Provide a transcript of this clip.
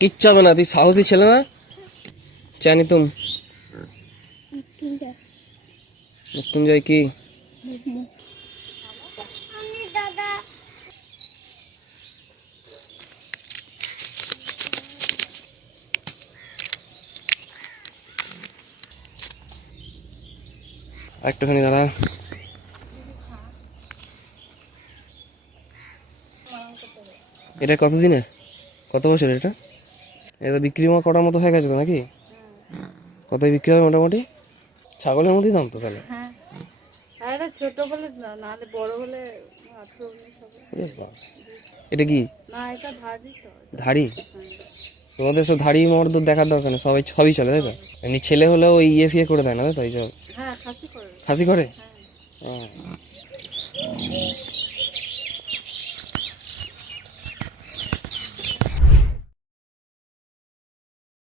কিচ্ছু হবে না, তুই সাহসী ছেলে না। জানি তুম মৃত্যুঞ্জয় কি একটুখানি দাঁড়া। এটা কতদিনের, কত বছর এটা? এটা বিক্রি করার মতো হয়ে গেছে তো নাকি? কত বিক্রি হবে মোটামুটি? ছাগলের মতোই দাম তো তাহলে। ছোট বলে না, নাহলে বড় হলে 18-19 হবে। এটা কি না, এটা ধারই তো। ধাড়ি? তোমাদের সব ধাড়ি মর্দ দেখার দরকার নেই, সবাই সবই চলে তাই তো? এমনি ছেলে হলেও ওই ইয়ে ফিয়ে করে দেয় না তাই তো? হ্যাঁ, খাসি করে। খাসি করে? হ্যাঁ। হ্যাঁ।